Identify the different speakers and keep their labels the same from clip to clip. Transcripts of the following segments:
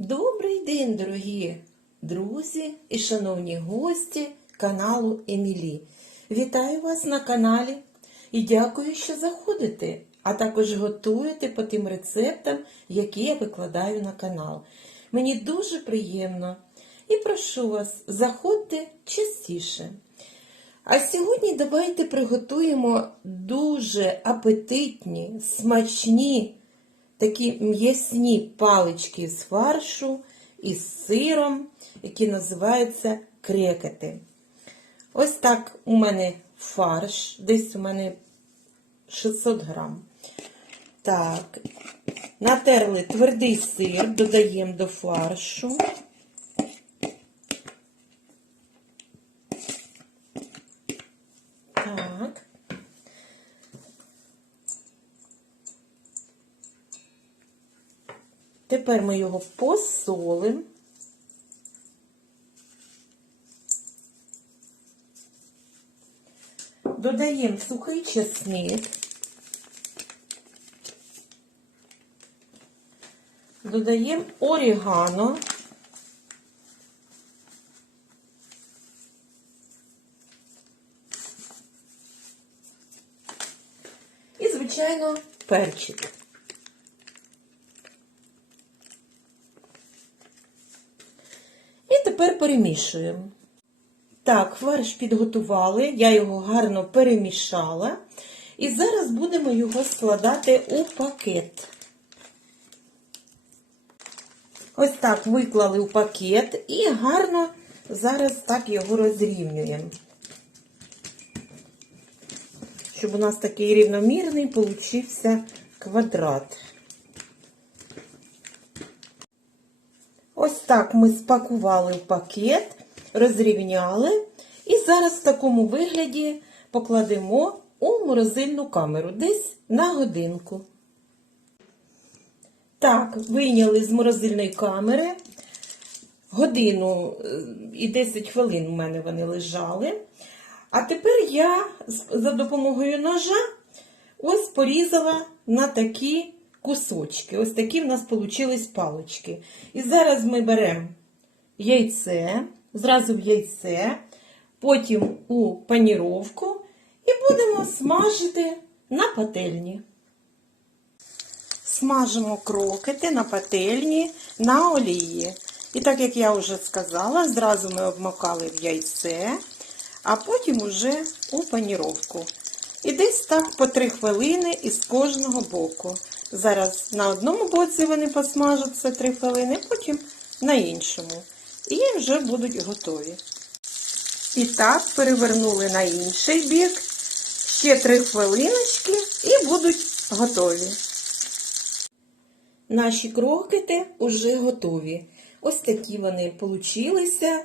Speaker 1: Добрий день, дорогі друзі і шановні гості каналу Емілі. Вітаю вас на каналі і дякую, що заходите, а також готуєте по тим рецептам, які я викладаю на канал. Мені дуже приємно і прошу вас, заходьте частіше. А сьогодні давайте приготуємо дуже апетитні, смачні такі м'ясні палички з фаршу із сиром, які називаються крекети. Ось так у мене фарш, десь у мене 600 грам. Так, натерли твердий сир, додаємо до фаршу. Так. Тепер ми його посолимо. Додаємо сухий чесник. Додаємо орігано. І, звичайно, перчик. І тепер перемішуємо. Так, фарш підготували, я його гарно перемішала. І зараз будемо його складати у пакет. Ось так виклали у пакет і гарно зараз так його розрівнюємо. Щоб у нас такий рівномірний получився квадрат. Ось так ми спакували пакет, розрівняли і зараз в такому вигляді покладемо у морозильну камеру десь на годинку. Так, вийняли з морозильної камери. Годину е, і 10 хвилин у мене вони лежали. А тепер я за допомогою ножа ось порізала на такі кусочки. Ось такі в нас получились палочки. І зараз ми беремо яйце, зразу в яйце, потім у паніровку і будемо смажити на пательні. Смажимо крокети на пательні на олії. І так як я вже сказала, зразу ми обмокали в яйце, а потім уже у паніровку. І десь так по 3 хвилини із кожного боку. Зараз на одному боці вони посмажаться 3 хвилини, потім на іншому. І вже будуть готові. І так, перевернули на інший бік. Ще 3 хвилиночки і будуть готові. Наші крокети вже готові. Ось такі вони получилися,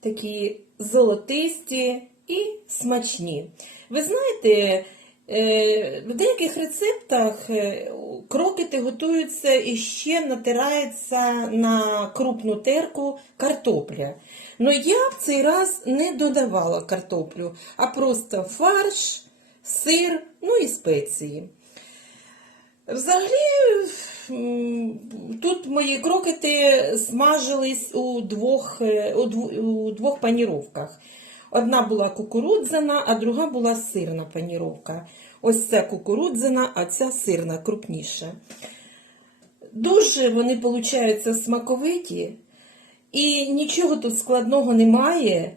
Speaker 1: такі золотисті і смачні. Ви знаєте, в деяких рецептах е, крокети готуються і ще натирається на крупну терку картопля. Но я в цей раз не додавала картоплю, а просто фарш, сир, ну і спеції. Взагалі, тут мої крокети смажились у двох, е, у двох паніровках. Одна була кукурудзяна, а друга була сирна паніровка. Ось це кукурудзяна, а ця сирна крупніша. Дуже вони получаються смаковиті, і нічого тут складного немає.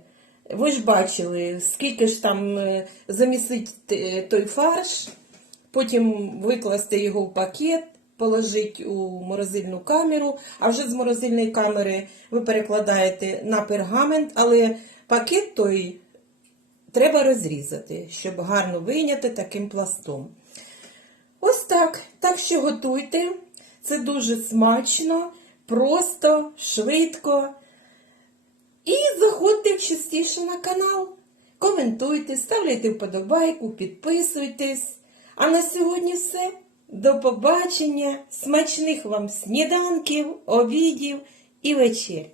Speaker 1: Ви ж бачили, скільки ж там е, замісить е, той фарш, потім викласти його в пакет, положити у морозильну камеру, а вже з морозильної камери ви перекладаєте на пергамент, але пакет той треба розрізати, щоб гарно вийняти таким пластом. Ось так. Так що готуйте. Це дуже смачно, просто, швидко. І заходьте частіше на канал. Коментуйте, ставляйте вподобайку, підписуйтесь. А на сьогодні все. До побачення, смачних вам сніданків, обідів і вечер.